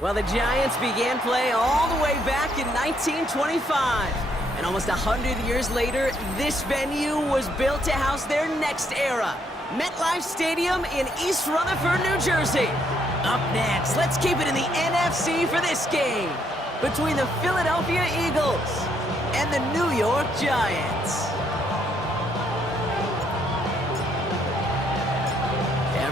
Well, the Giants began play all the way back in 1925. And almost 100 years later, this venue was built to house their next era. MetLife Stadium in East Rutherford, New Jersey. Up next, let's keep it in the NFC for this game between the Philadelphia Eagles and the New York Giants.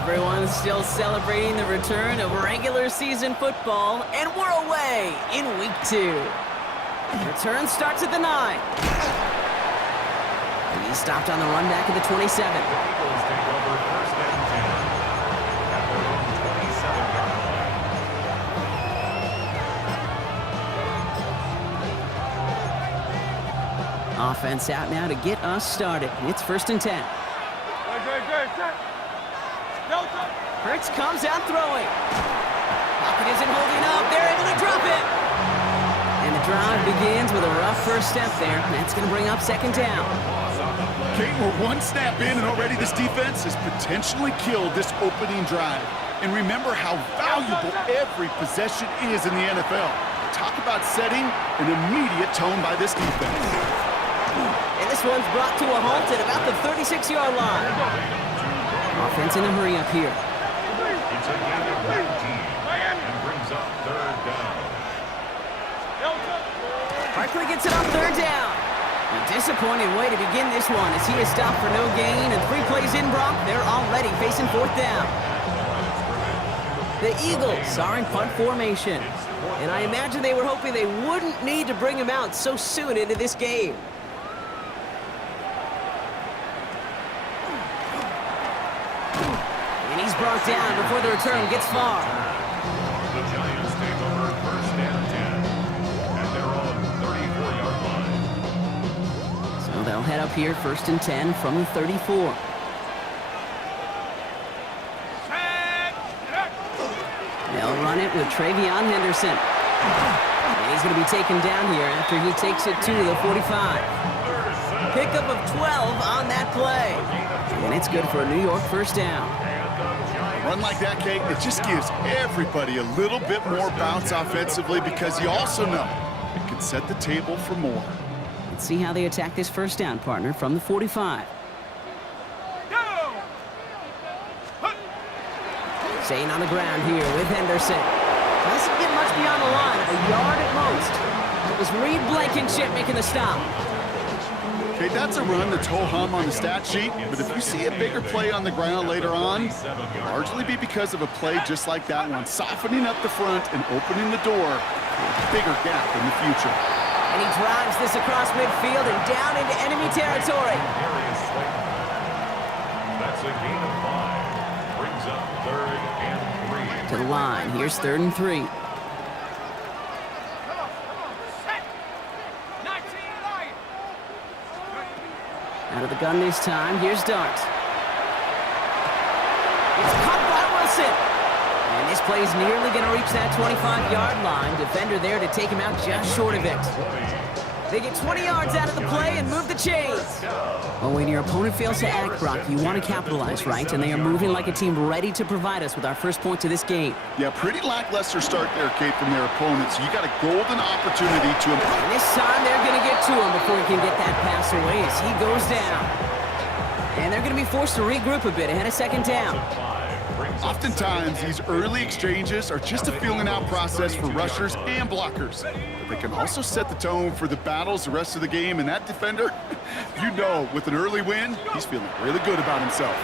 Everyone's still celebrating the return of regular season football, and we're away in week 2. Return starts at the 9. He's stopped on the run back at the 27. Eagles take over first and 10 at their own 27-yard line. Offense out now to get us started. It's first and 10. Hurts comes out throwing. Pocket isn't holding up. They're able to drop it. And the drive begins with a rough first step there. That's going to bring up second down. Kate, we're one snap in, and already this defense has potentially killed this opening drive. And remember how valuable every possession is in the NFL. Talk about setting an immediate tone by this defense. And this one's brought to a halt at about the 36-yard line. Offense in a hurry up here. It's a gain of 19 and brings up third down. Barkley gets it on third down. A disappointing way to begin this one as he is stopped for no gain, and 3 plays in, Brock, they're already facing fourth down. The Eagles are in punt formation, and I imagine they were hoping they wouldn't need to bring him out so soon into this game. And he's brought down before the return gets far. The Giants take over first and 10 at their own 34-yard line. So they'll head up here first and 10 from the 34. They'll run it with Travion Henderson. And he's going to be taken down here after he takes it to the 45. Pickup of 12 on that play. And it's good for a New York first down. A run like that, Kate, it just gives everybody a little bit more bounce offensively because you also know it can set the table for more. Let's see how they attack this first down, partner, from the 45. Staying on the ground here with Henderson. Doesn't get much beyond the line, a yard at most. It was Reed Blankenship making the stop. Okay, that's a run that's ho-hum on the stat sheet, but if you see a bigger play on the ground later on, it'll largely be because of a play just like that one, softening up the front and opening the door for a bigger gap in the future. And he drives this across midfield and down into enemy territory. That's a gain of 5. Brings up third and 3. To the line. Here's third and 3. Out of the gun this time. Here's Dart. It's caught by Wilson. And this play's nearly going to reach that 25-yard line. Defender there to take him out just short of it. They get 20 yards out of the play and move the chains. Well, when your opponent fails to act, Brock, you want to capitalize, right? And they are moving like a team ready to provide us with our first points of this game. Yeah, pretty lackluster start there, Kate, from their opponents. You got a golden opportunity to improve. And this time they're going to get to him before he can get that pass away as he goes down. And they're going to be forced to regroup a bit ahead of second down. Oftentimes, these early exchanges are just a feeling-out process for rushers and blockers. But they can also set the tone for the battles the rest of the game, and that defender, you know, with an early win, he's feeling really good about himself.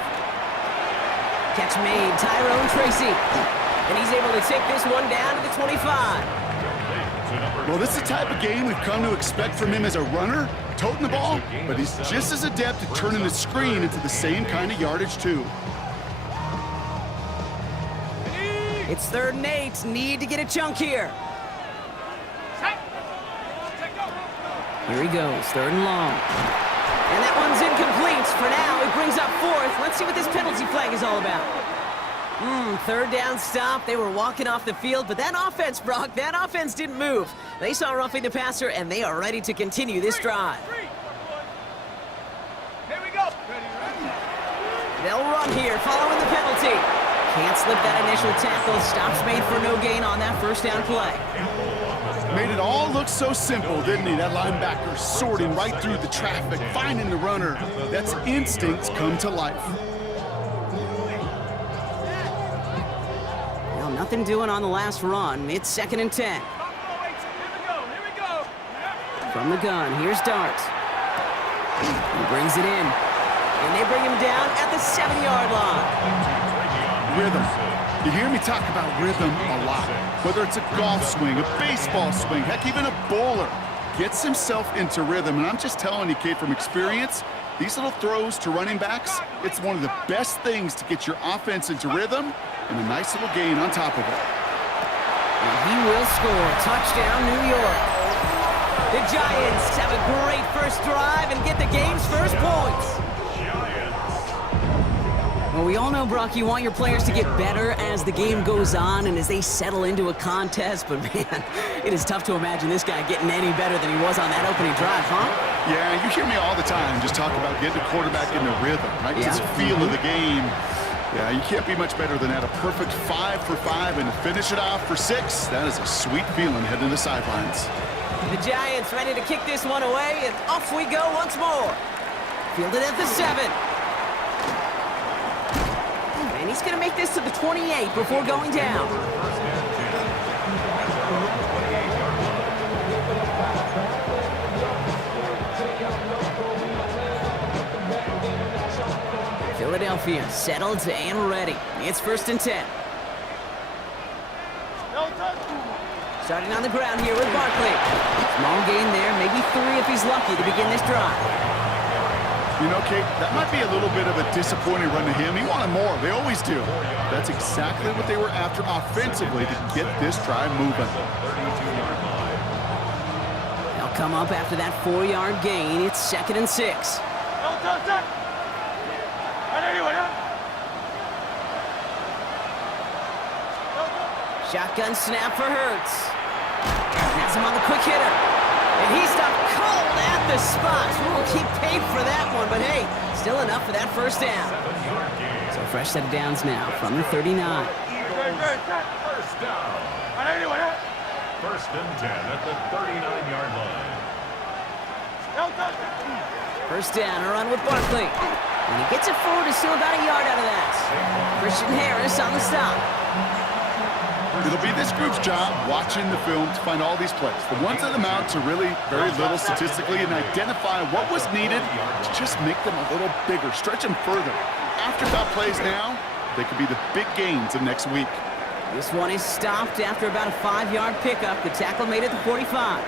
Catch made, Tyrone Tracy. And he's able to take this one down to the 25. Well, this is the type of game we've come to expect from him as a runner, toting the ball, but he's just as adept at turning the screen into the same kind of yardage, too. It's third and 8. Need to get a chunk here. Here he goes, third and long. And that one's incomplete. For now, it brings up fourth. Let's see what this penalty flag is all about. Third down stop. They were walking off the field, but that offense, Brock, that offense didn't move. They saw roughing the passer, and they are ready to continue this drive. Here we go. They'll run here, following the penalty. Can't slip that initial tackle. Stops made for no gain on that first down play. Made it all look so simple, didn't he? That linebacker sorting right through the traffic, finding the runner. That's instincts come to life. Well, nothing doing on the last run. It's 2nd and 10. Here we go. From the gun, here's Dart. He brings it in. And they bring him down at the 7-yard line. Rhythm. You hear me talk about rhythm a lot. Whether it's a golf swing, a baseball swing, heck, even a bowler gets himself into rhythm. And I'm just telling you, Kate, from experience, these little throws to running backs, it's one of the best things to get your offense into rhythm and a nice little gain on top of it. And he will score. Touchdown, New York. The Giants have a great first drive and get the game's first points. Well, we all know, Brock, you want your players to get better as the game goes on and as they settle into a contest, but man, it is tough to imagine this guy getting any better than he was on that opening drive, huh? Yeah, you hear me all the time just talk about getting the quarterback into rhythm, right? Yeah. Just the feel of the game. Yeah, you can't be much better than that. A perfect 5 for 5 and to finish it off for 6. That is a sweet feeling heading to the sidelines. The Giants ready to kick this one away, and off we go once more. Fielded at the 7. And he's going to make this to the 28 before going down. Philadelphia settled and ready. It's 1st and 10. Starting on the ground here with Barkley. Small gain there, maybe 3 if he's lucky to begin this drive. You know, Kate, that might be a little bit of a disappointing run to him. He wanted more. They always do. That's exactly what they were after offensively to get this drive moving. They'll come up after that 4-yard gain. It's 2nd and 6. Shotgun snap for Hurts. Has him on the quick hitter. And he stopped cold at the spot. We'll keep paid for that one, but hey, still enough for that first down. So fresh set of downs now from the 39. First down. 1st and 10 at the 39-yard line. First down, a run with Barkley. And he gets it forward to steal about a yard out of that. Christian Harris on the stop. It'll be this group's job watching the film to find all these plays. The ones that amount to really very little statistically and identify what was needed to just make them a little bigger, stretch them further. Afterthought plays now, they could be the big gains of next week. This one is stopped after about a 5-yard pickup. The tackle made it to 45.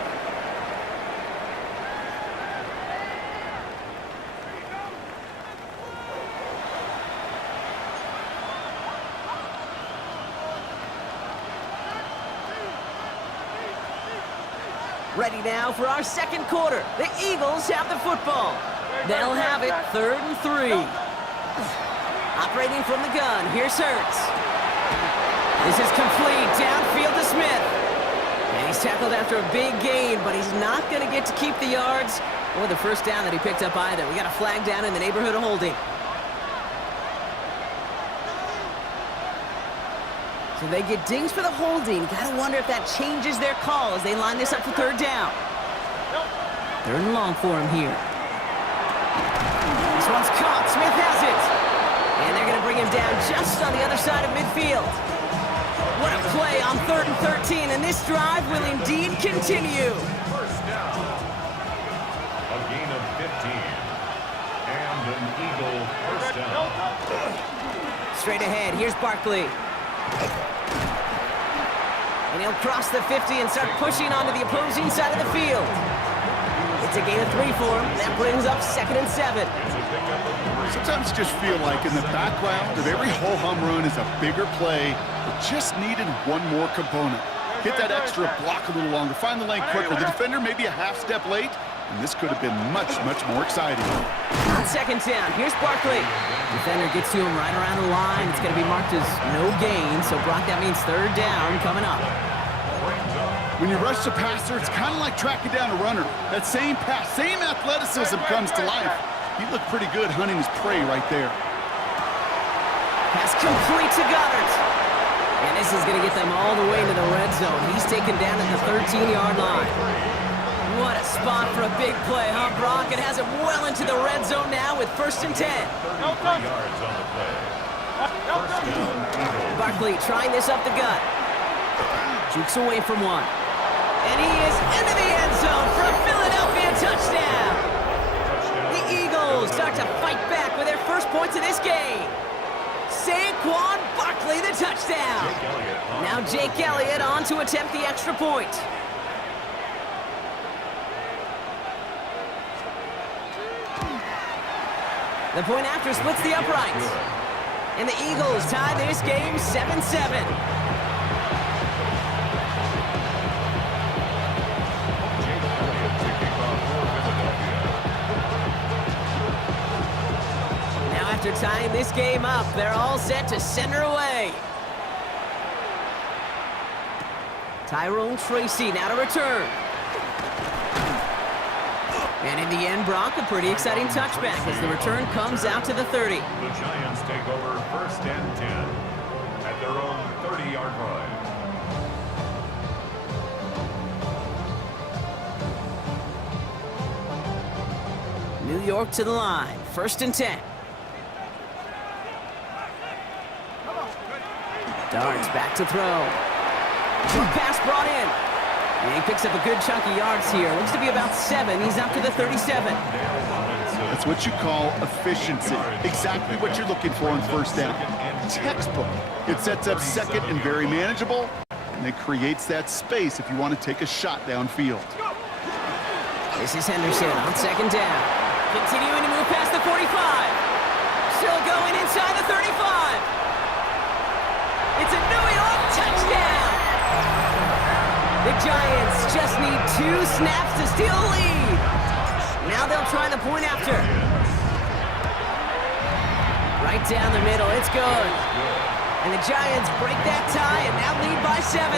Ready now for our second quarter. The Eagles have the football. They'll have it 3rd and 3. Operating from the gun, here's Hurts. This is complete, downfield to Smith. And he's tackled after a big gain, but he's not going to get to keep the yards or the first down that he picked up either. We got a flag down in the neighborhood of holding. So they get dings for the holding. Gotta wonder if that changes their call as they line this up for 3rd down. 3rd and long for him here. This one's caught. Smith has it. And they're gonna bring him down just on the other side of midfield. What a play on 3rd and 13, and this drive will indeed continue. First down. A gain of 15. And an Eagle first down. Straight ahead, here's Barkley. And he'll cross the 50 and start pushing onto the opposing side of the field. It's a gain of 3 for him. That brings up 2nd and 7. Sometimes you just feel like in the background of every ho-hum run is a bigger play that just needed one more component. Hit that extra block a little longer, find the lane quicker. The defender maybe a half step late, and this could have been much, much more exciting. On second down, here's Barkley. Defender gets to him right around the line. It's going to be marked as no gain, so Brock, that means third down coming up. When you rush the passer, it's kind of like tracking down a runner. That same pass, same athleticism comes to life. He looked pretty good hunting his prey right there. Pass complete to Goddard. And this is going to get them all the way to the red zone. He's taken down at the 13-yard line. What a spot for a big play, huh, Brock? It has it well into the red zone now with 1st and 10. 33 yards on the play. First down, Eagles. Barkley trying this up the gut. Jukes away from one. And he is into the end zone for a Philadelphia touchdown. The Eagles start to fight back with their first points of this game. Saquon Barkley, the touchdown. Now Jake Elliott on to attempt the extra point. The point after splits the uprights. And the Eagles tie this game 7-7. Now after tying this game up, they're all set to center away. Tyrone Tracy now to return. And in the end, Brock, a pretty exciting touchback as the return comes out to the 30. The Giants take over 1st and 10 at their own 30-yard line. New York to the line, 1st and 10. Darts back to throw. Quick pass brought in. And he picks up a good chunk of yards here. Looks to be about 7. He's up to the 37. That's what you call efficiency. Exactly what you're looking for on 1st down. Textbook. It sets up 2nd and very manageable, and it creates that space if you want to take a shot downfield. This is Henderson on 2nd down. Continuing to move past the 45. Still going inside the 35. It's a New York touchdown. The Giants just need 2 snaps to steal a lead. Now they'll try the point after. Right down the middle, it's good. And the Giants break that tie and now lead by 7.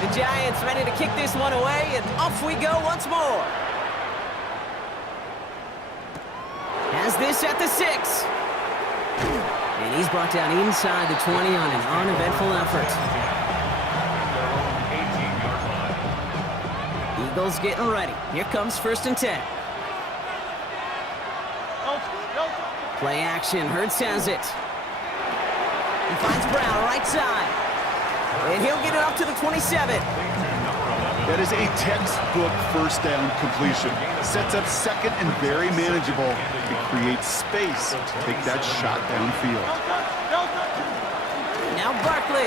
The Giants ready to kick this one away, and off we go once more. Has this at the 6. And he's brought down inside the 20 on an uneventful effort. Eagles getting ready. Here comes 1st and 10. Play action. Hurts has it. He finds Brown right side. And he'll get it up to the 27. That is a textbook 1st down completion. Sets up 2nd and very manageable. It creates space to take that shot downfield. Now Barkley.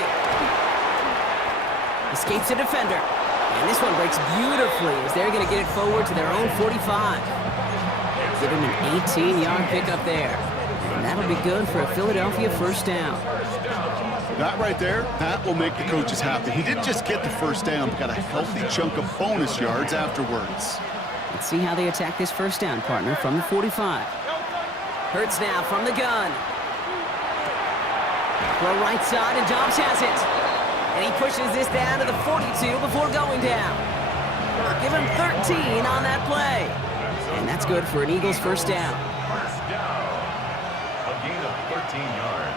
Escapes a defender. And this one breaks beautifully as they're going to get it forward to their own 45. Give him an 18-yard pickup there. And that'll be good for a Philadelphia 1st down. That right there, that will make the coaches happy. He didn't just get the 1st down, but got a healthy chunk of bonus yards afterwards. Let's see how they attack this 1st down, partner, from the 45. Hurts now from the gun. Throw right side, and Dobbs has it. And he pushes this down to the 42 before going down. Give him 13 on that play. And that's good for an Eagles 1st down. First down. A gain of 13 yards.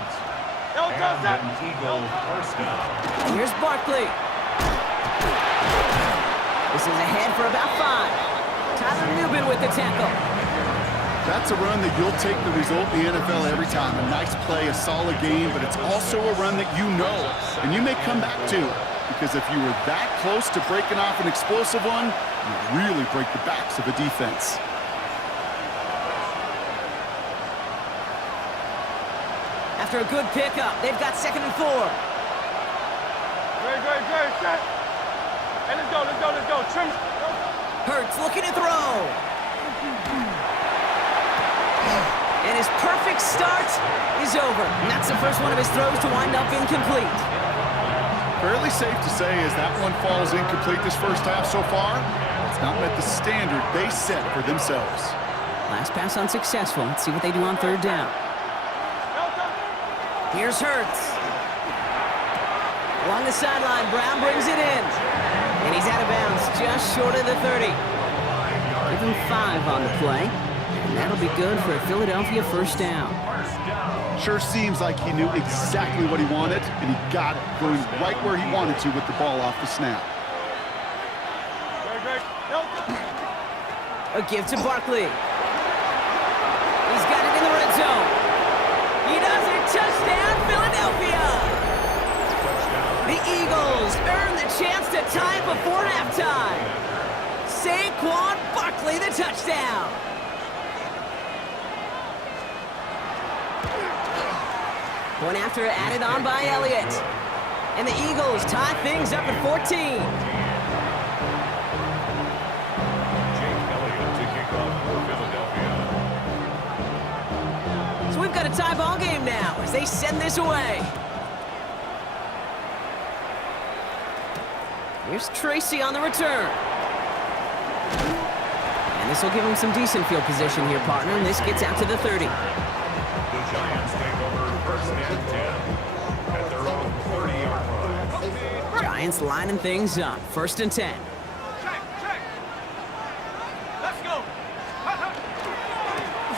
And an Eagle 1st down. Here's Barkley. This is ahead for about 5. Tyler Newbin with the tackle. That's a run that you'll take the result in the NFL every time. A nice play, a solid game, but it's also a run that you know, and you may come back to. Because if you were that close to breaking off an explosive one, you really break the backs of a defense. After a good pickup, they've got 2nd and 4. Great, set. Hey, let's go. Trim. Hurts looking to throw. And his perfect start is over. And that's the first one of his throws to wind up incomplete. Fairly safe to say as that one falls incomplete this first half so far, it's not met the standard they set for themselves. Last pass unsuccessful. Let's see what they do on third down. Here's Hurts. Along the sideline, Brown brings it in. And he's out of bounds, just short of the 30. Give him 5 on the play. And that'll be good for a Philadelphia first down. Sure seems like he knew exactly what he wanted, and he got it, going right where he wanted to with the ball off the snap. A give to Barkley. He's got it in the red zone. He does it. Touchdown, Philadelphia. The Eagles earn the chance to tie it before halftime. Saquon Barkley, the touchdown. Point after added on by Elliott. And the Eagles tie things up at 14. Jake Elliott to kick off for Philadelphia. So we've got a tie ball game now as they send this away. Here's Tracy on the return. And this will give him some decent field position here, partner, and this gets out to the 30. The Giants take over first and 10 at their own 30-yard line. Giants lining things up. First and 10. Let's go.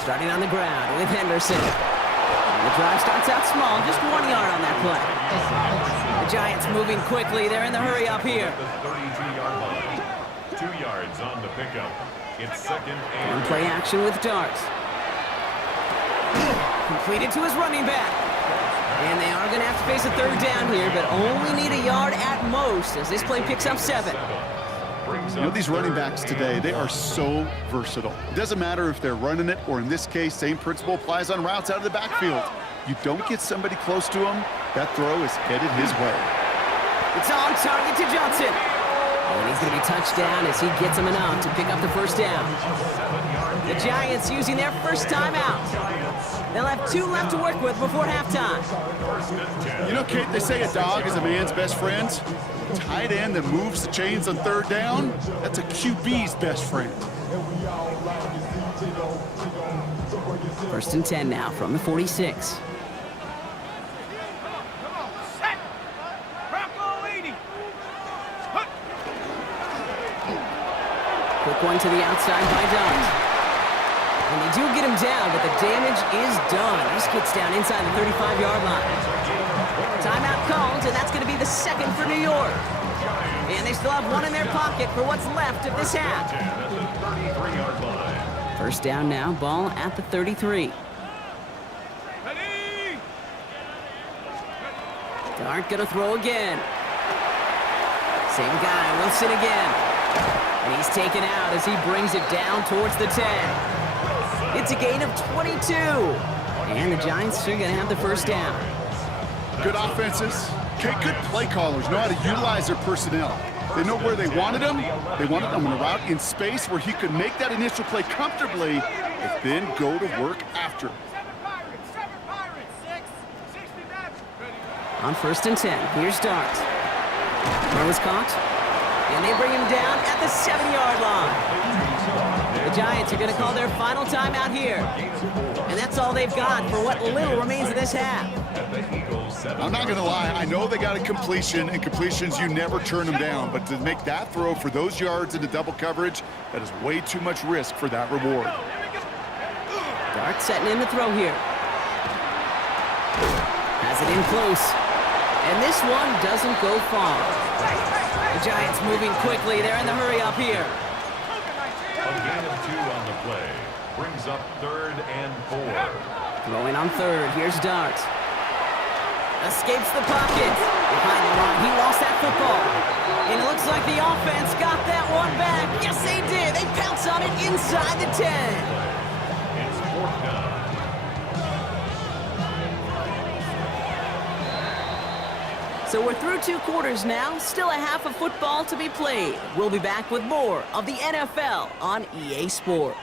Starting on the ground with Henderson. The drive starts out small, just 1 yard on that play. The Giants moving quickly. They're in the hurry up here. The 32-yard line. 2 yards on the pickup. It's second And and play action with Darts. Completed to his running back. And they are going to have to face a third down here, but only need a yard at most as this play picks up 7. You know, these running backs today, they are so versatile. It doesn't matter if they're running it, or in this case, same principle applies on routes out of the backfield. You don't get somebody close to him, that throw is headed his way. It's on target to Johnson. And he's going to be touched down as he gets him enough to pick up the first down. The Giants using their first timeout. They'll have 2 left to work with before halftime. You know, Kate, they say a dog is a man's best friend. A tight end that moves the chains on third down, that's a QB's best friend. First and 10 now from the 46. Quick one to the outside by Dart. And they do get him down, but the damage is done. This gets down inside the 35-yard line. Timeout called, and that's going to be the second for New York. And they still have 1 in their pocket for what's left of this half. First down now, ball at the 33. Dart going to throw again. Same guy, Wilson again. And he's taken out as he brings it down towards the 10. It's a gain of 22. And the Giants are going to have the first down. Good offenses. Okay, good play callers know how to utilize their personnel. They know where they wanted him. They wanted him on a route in space where he could make that initial play comfortably and then go to work after. On first and 10, here's Dart. Throw is caught. And they bring him down at the 7-yard line. The Giants are going to call their final timeout here. And that's all they've got for what little remains of this half. I'm not going to lie. I know they got a completion, and completions, you never turn them down. But to make that throw for those yards into double coverage, that is way too much risk for that reward. Dart setting in the throw here. Has it in close. And this one doesn't go far. The Giants moving quickly. They're in the hurry up here. A gain of 2 on the play. Brings up third and 4. Throwing on third. Here's Dart. Escapes the pocket. Behind the line. He lost that football. And it looks like the offense got that one back. Yes, they did. They pounce on it inside the 10. It's 4th down. So we're through 2 quarters now. Still a half of football to be played. We'll be back with more of the NFL on EA Sports.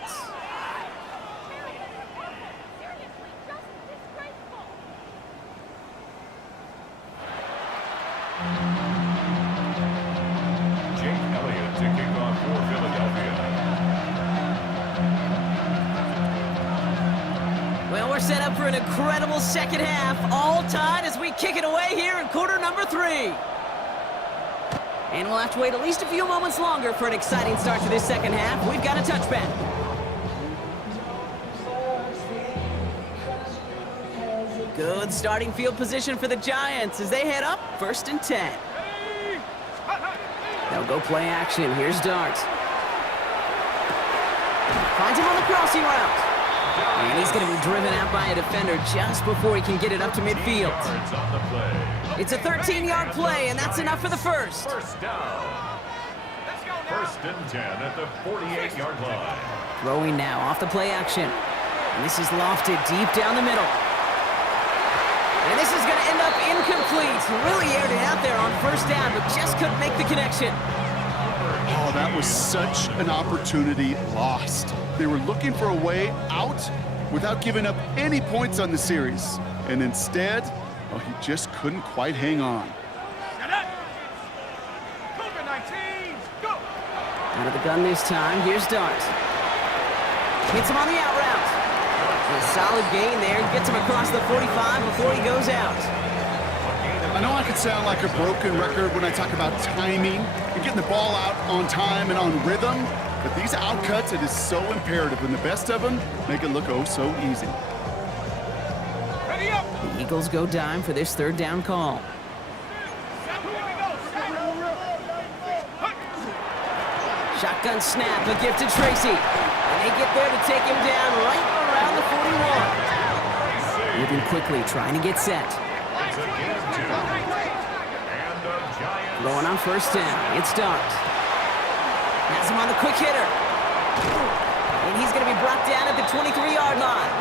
set up for an incredible second half. All tied as we kick it away here in quarter number 3. And we'll have to wait at least a few moments longer for an exciting start to this second half. We've got a touchback. Good starting field position for the Giants as they head up 1st and 10. They'll go play action. Here's Dart. Finds him on the crossing route. And he's going to be driven out by a defender just before he can get it up to midfield. It's a 13-yard play, and that's enough for the first. First down. 1st and 10 at the 48-yard line. Throwing now off the play action. And this is lofted deep down the middle. And this is going to end up incomplete. Really aired it out there on 1st down, but just couldn't make the connection. Oh, that was such an opportunity lost. They were looking for a way out without giving up any points on the series. And instead, well, he just couldn't quite hang on. Out of the gun this time, here's Dart. Hits him on the out route. A solid gain there, gets him across the 45 before he goes out. I know I could sound like a broken record when I talk about timing and getting the ball out on time and on rhythm, but these outcuts, it is so imperative, and the best of them make it look oh so easy. The Eagles go dime for this 3rd down call. Shotgun snap, a gift to Tracy. And they get there to take him down right around the 41. Moving quickly, trying to get set. Throwing on 1st down, it's Dart. Has him on the quick hitter. And he's going to be brought down at the 23-yard line.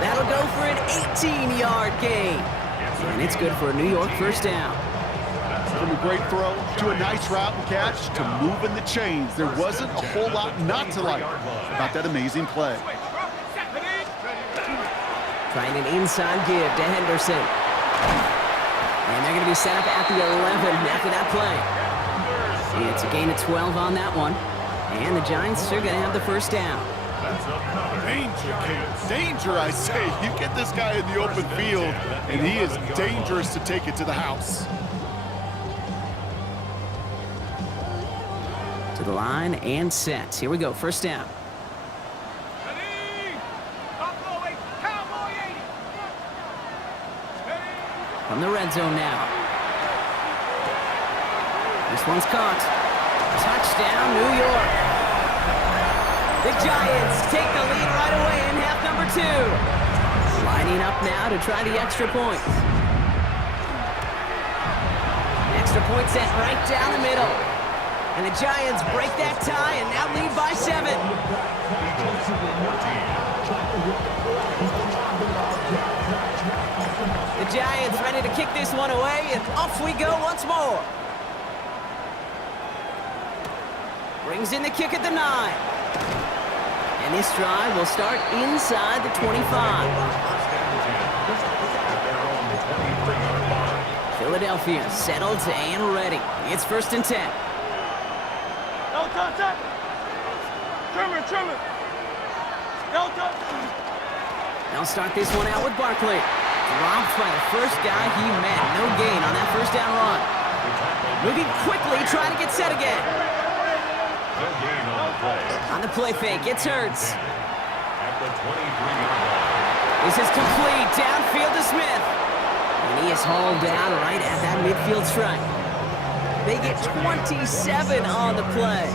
That'll go for an 18-yard gain. And it's good for a New York 1st down. From a great throw to a nice route and catch to moving the chains, there wasn't a whole lot not to like about that amazing play. Trying an inside give to Henderson. And they're going to be set up at the 11 after that play. It's a gain of 12 on that one. And the Giants are going to have the 1st down. Danger, Kate. Danger, I say. You get this guy in the open field, and he is dangerous to take it to the house. To the line and set. Here we go, 1st down. From the red zone now. This one's caught. Touchdown, New York. The Giants take the lead right away in half number 2. Lining up now to try the extra point. Extra point set right down the middle. And the Giants break that tie and now lead by 7. The Giants ready to kick this one away, and off we go once more. Brings in the kick at the 9. And this drive will start inside the 25. Philadelphia settled and ready. It's 1st and 10. No touch. Trim it. No touch. They'll start this one out with Barkley. Dropped by the first guy he met. No gain on that 1st down run. Moving quickly, trying to get set again. On the play fake, it's Hurts. This is complete, downfield to Smith. And he is hauled down right at that midfield stripe. They get 27 on the play.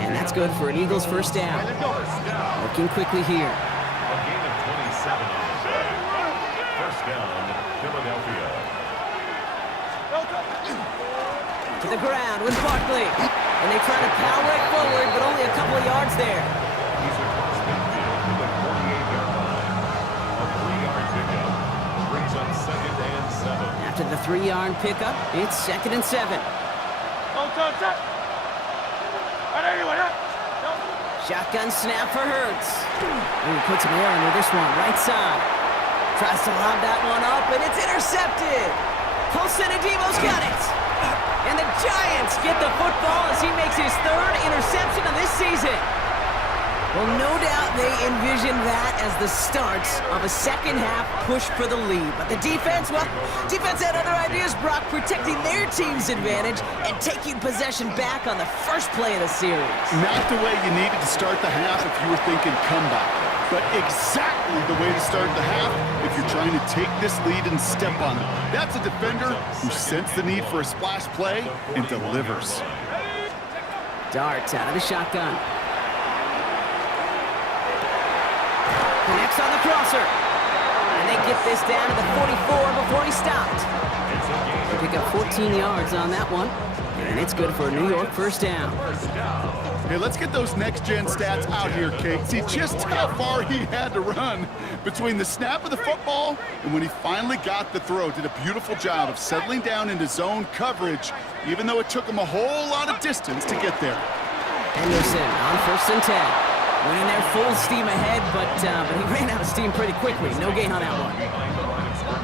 And that's good for an Eagles 1st down. Working quickly here. A gain of 27 on the play. 1st down, Philadelphia. To the ground with Barkley. And they try to power it forward, but only a couple of yards there. He's across midfield to the 48-yard line. A 3-yard pickup brings up 2nd and 7. After the 3-yard pickup, it's 2nd and 7. No touch. Shotgun snap for Hurts. And he puts him air under this one, right side. Tries to lob that one up, and it's intercepted. Colson Adebo's got it. And the Giants get the football as he makes his 3rd interception of this season. Well, no doubt they envisioned that as the start of a second-half push for the lead. But the defense, well, defense had other ideas, Brock, protecting their team's advantage and taking possession back on the first play of the series. Not the way you needed to start the half if you were thinking comeback, but exactly the way to start the half if you're trying to take this lead and step on it. That's a defender who sensed the need for a splash play and delivers. Darts out of the shotgun. Connects on the crosser. And they get this down to the 44 before he stopped. They pick up 14 yards on that one. And it's good for a New York first down. Hey, let's get those next-gen stats out here, Kate. See just how far he had to run between the snap of the football and when he finally got the throw. Did a beautiful job of settling down into zone coverage, even though it took him a whole lot of distance to get there. Henderson on 1st and 10. Went in there full steam ahead, but he ran out of steam pretty quickly. No gain on that one.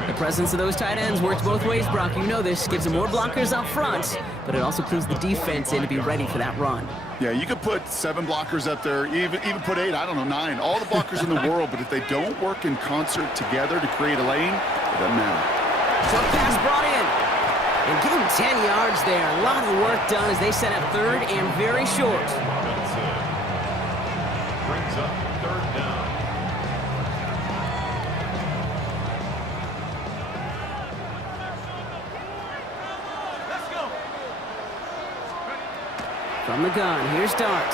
The presence of those tight ends works both ways, Brock. You know this. Gives them more blockers up front, but it also clues the defense in to be ready for that run. Yeah, you could put 7 blockers up there, even put 8, I don't know, 9. All the blockers in the world, but if they don't work in concert together to create a lane, it doesn't matter. So pass brought in. And give them 10 yards there. A lot of work done as they set up 3rd and very short. Brings up 3rd down. Let's go. From the gun, here's Dart.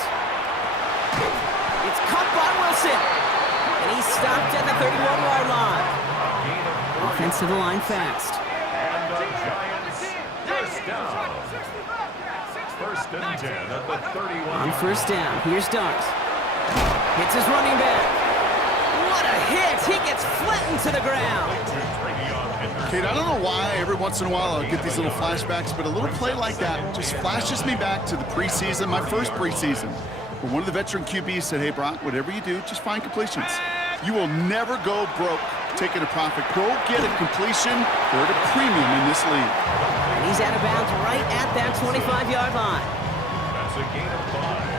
It's caught by Wilson. And he's stopped at the 31-yard line. Offensive line fast. And the Giants first down. 1st and 10 at the 31. On 1st down, here's Dart. Hits his running back. What a hit! He gets flattened to the ground. Kate, I don't know why every once in a while I'll get these little flashbacks, but a little play like that just flashes me back to the preseason, my first preseason, where one of the veteran QBs said, hey, Brock, whatever you do, just find completions. You will never go broke taking a profit. Go get a completion. They're at a premium in this league. And he's out of bounds right at that 25-yard line. That's a gain of 5.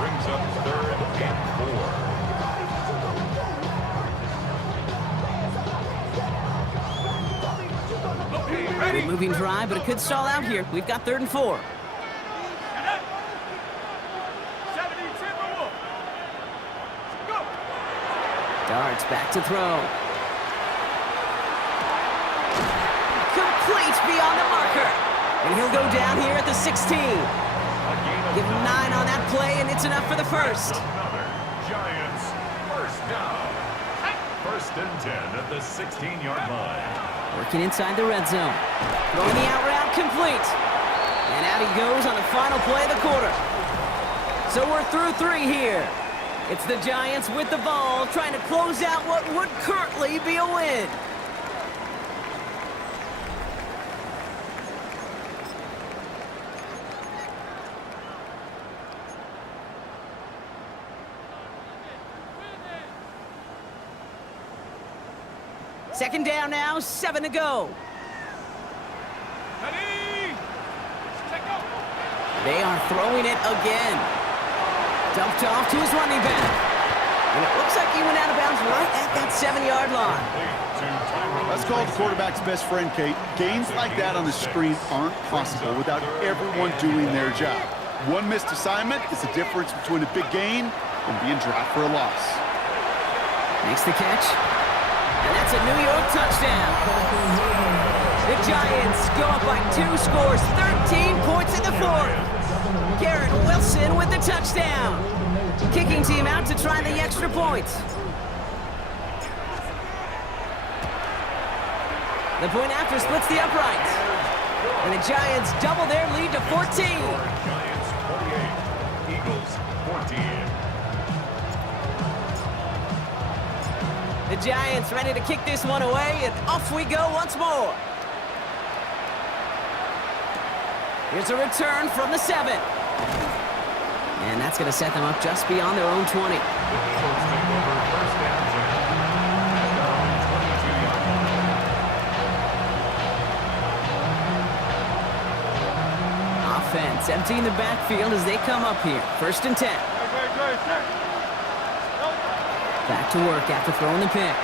Brings up 3rd and 4. Good moving drive, but it could stall out here. We've got 3rd and 4. Darts back to throw. Complete beyond the marker. And he'll go down here at the 16. Give him 9 on that play, and it's enough for the first. Another Giants first down. 1st and 10 at the 16-yard line. Working inside the red zone. Throwing the out route complete. And out he goes on the final play of the quarter. So we're through 3 here. It's the Giants with the ball, trying to close out what would currently be a win. Second down now, 7 to go. They are throwing it again. Dumped off to his running back. And it looks like he went out of bounds right at that 7-yard line. That's called the quarterback's best friend, Kate. Gains like that on the screen aren't possible without everyone doing their job. One missed assignment is the difference between a big gain and being dropped for a loss. Makes the catch. And that's a New York touchdown. The Giants go up by 2 scores, 13 points in the 4th. Garrett Wilson with the touchdown. Kicking team out to try the extra point. The point after splits the uprights. And the Giants double their lead to 14. Giants 48, Eagles 14. The Giants ready to kick this one away, and off we go once more. Here's a return from the 7. And that's going to set them up just beyond their own 20. Offense emptying the backfield as they come up here. 1st and 10. Back to work after throwing the pick.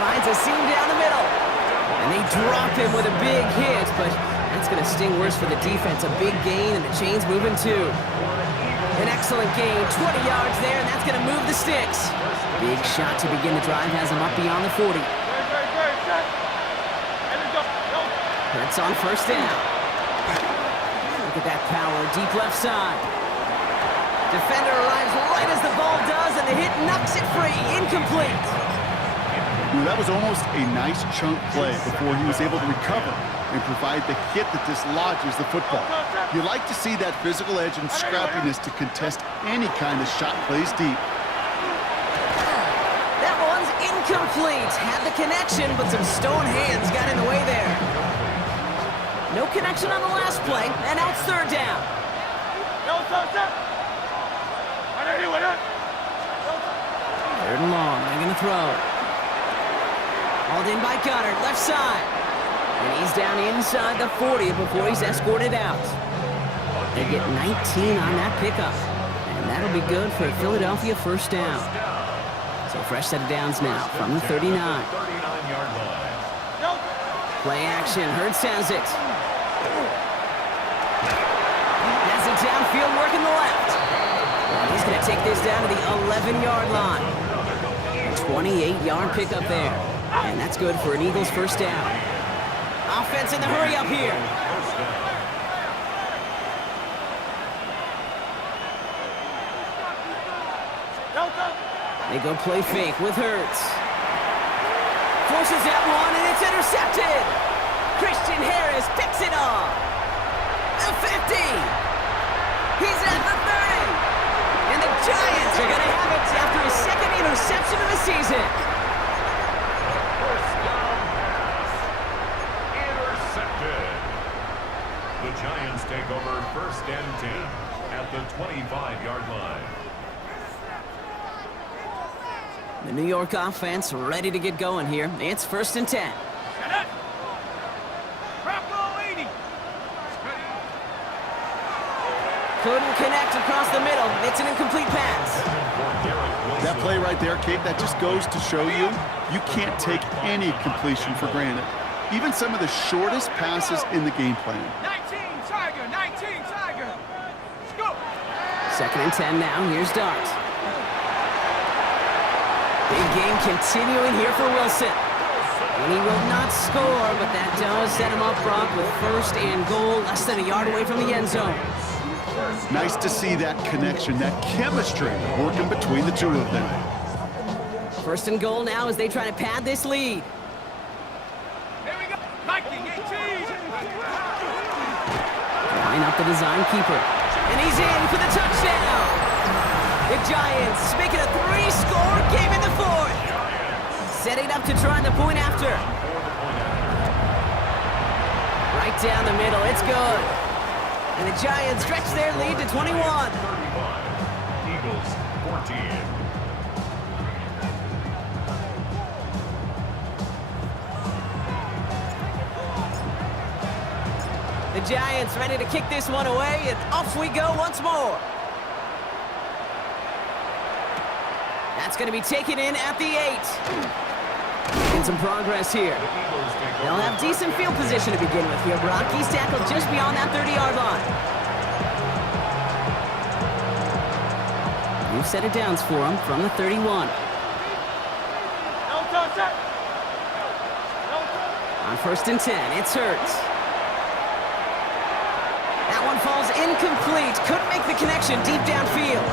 Finds a seam down the middle. And they drop him with a big hit, but that's going to sting worse for the defense. A big gain, and the chain's moving too. An excellent gain, 20 yards there, and that's going to move the sticks. Big shot to begin the drive has him up beyond the 40. Hurts on first down. Look at that power, deep left side. Defender arrives right as the ball does, and the hit knocks it free, incomplete. Ooh, that was almost a nice chunk play before he was able to recover and provide the hit that dislodges the football. You like to see that physical edge and scrappiness to contest any kind of shot plays deep. That one's incomplete. Had the connection, but some stone hands got in the way there. No connection on the last play, and now it's third down. Third and long, they're going to throw. Hauled in by Goddard, left side. And he's down inside the 40 before he's escorted out. They get 19 on that pickup. And that'll be good for a Philadelphia first down. So fresh set of downs now from the 39. 39-yard line. Play action, Hurts has it. Has it downfield, working the left. And he's going to take this down to the 11-yard line. A 28-yard pickup there. And that's good for an Eagles first down. Offense in the hurry up here. They go play fake with Hurts. Forces that one, and it's intercepted. Christian Harris picks it off. The 50. He's at the 30. And the Giants are going to have it after his second interception of the season. First down pass. Intercepted. The Giants take over first and 10 at the 25-yard line. The New York offense ready to get going here. It's first and 10. Couldn't connect across the middle. It's an incomplete pass. That play right there, Kate, that just goes to show you can't take any completion for granted. Even some of the shortest passes in the game plan. 19 Tiger. Let's go. Second and 10 now. Here's Dart. Big game continuing here for Wilson. And he will not score, but that does set him up, Brock, with first and goal, less than a yard away from the end zone. Nice to see that connection, that chemistry working between the two of them. First and goal now as they try to pad this lead. Here we go. Viking 18. Line up the design keeper. And he's in for the touchdown. The Giants make it a 3-score game in the fourth. Setting up to try the point after. Right down the middle, it's good. And the Giants stretch their lead to 21. 35. Eagles 14. The Giants ready to kick this one away, and off we go once more. That's going to be taken in at the 8. Making some progress here. They'll have decent field position to begin with here. Brock, he's tackled just beyond that 30-yard line. New set of downs for him from the 31. On first and 10, it's Hurts. That one falls incomplete. Couldn't make the connection deep downfield.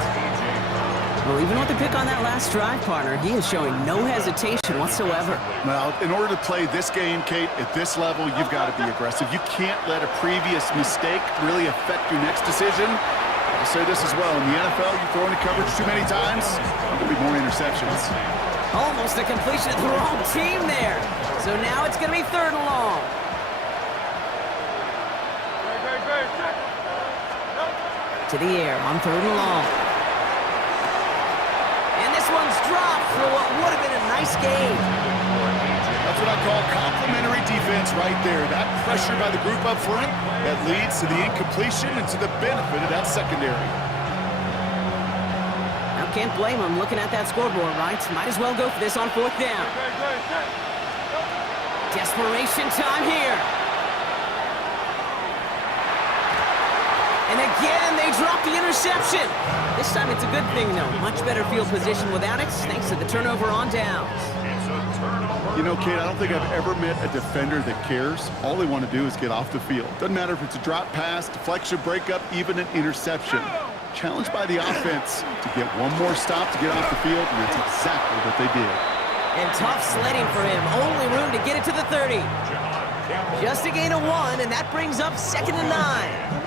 Well, even with the pick on that last drive, partner, he is showing no hesitation whatsoever. Well, in order to play this game, Kate, at this level, you've got to be aggressive. You can't let a previous mistake really affect your next decision. I'll say this as well. In the NFL, you throw into coverage too many times, there'll be more interceptions. Almost a completion of the wrong team there. So now it's going to be third and long. To the air on third and long. And this one's dropped for what would have been a nice game. That's what I call complimentary defense right there. That pressure by the group up front, that leads to the incompletion and to the benefit of that secondary. Now can't blame him looking at that scoreboard, right? Might as well go for this on 4th down. Desperation time here. And again, they drop the interception. This time it's a good thing, though. Much better field position without it, thanks to the turnover on downs. It's a turnover. You know, Kate, I don't think I've ever met a defender that cares. All they want to do is get off the field. Doesn't matter if it's a drop pass, deflection, breakup, even an interception. Challenged by the offense to get one more stop to get off the field, and that's exactly what they did. And tough sledding for him. Only room to get it to the 30. Just a gain of 1, and that brings up 2nd and 9.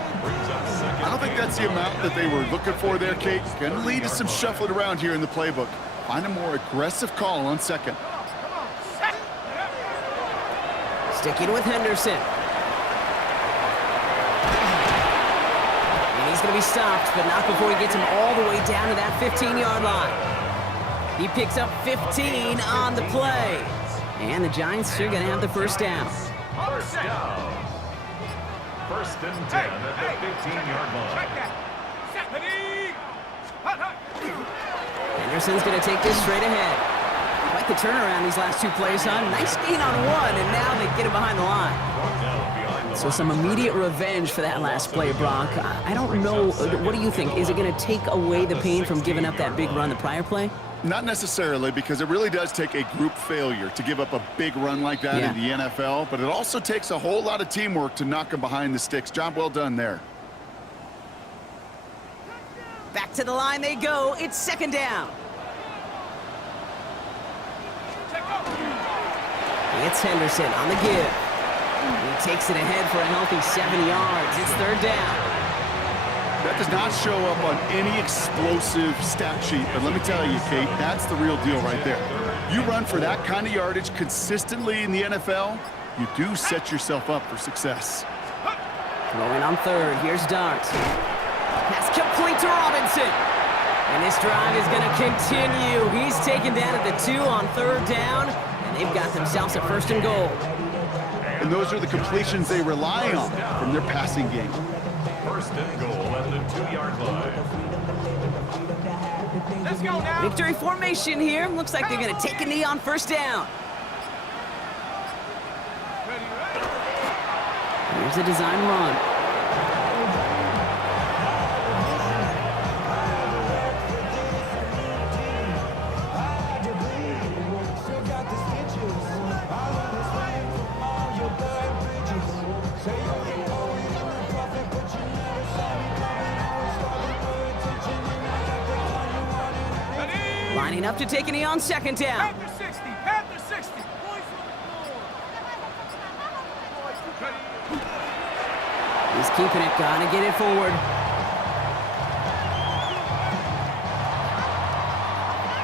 I don't think that's the amount that they were looking for there, Kate. Going to lead to some shuffling around here in the playbook. Find a more aggressive call on 2nd. Sticking with Henderson. And he's going to be stopped, but not before he gets him all the way down to that 15-yard line. He picks up 15 on the play. And the Giants are going to have the first down. First down. 1st and 10 at the 15-yard line. Henderson's going to take this straight ahead. Quite the turnaround these last 2 plays, huh? Nice gain on 1, and now they get him behind the line. So some immediate revenge for that last play, Brock. I don't know. What do you think? Is it going to take away the pain from giving up that big run the prior play? Not necessarily, because it really does take a group failure to give up a big run like that in the NFL, but it also takes a whole lot of teamwork to knock them behind the sticks. Job well done there. Back to the line they go. It's 2nd down. It's Henderson on the give. He takes it ahead for a healthy 7 yards. It's 3rd down. That does not show up on any explosive stat sheet, but let me tell you, Kate, that's the real deal right there. You run for that kind of yardage consistently in the NFL, you do set yourself up for success. Throwing on 3rd. Here's Dart. Pass complete to Robinson. And this drive is going to continue. He's taken down at the 2 on 3rd down, and they've got themselves a 1st and goal. And those are the completions they rely on from their passing game. 1st and goal at the 2-yard line. Let's go now. Victory formation here. Looks like they're going to take a knee on 1st down. Here's a design run. Lining up to take a knee on 2nd down. Panther 60. Panther 60. He's keeping it. Gotta get it forward.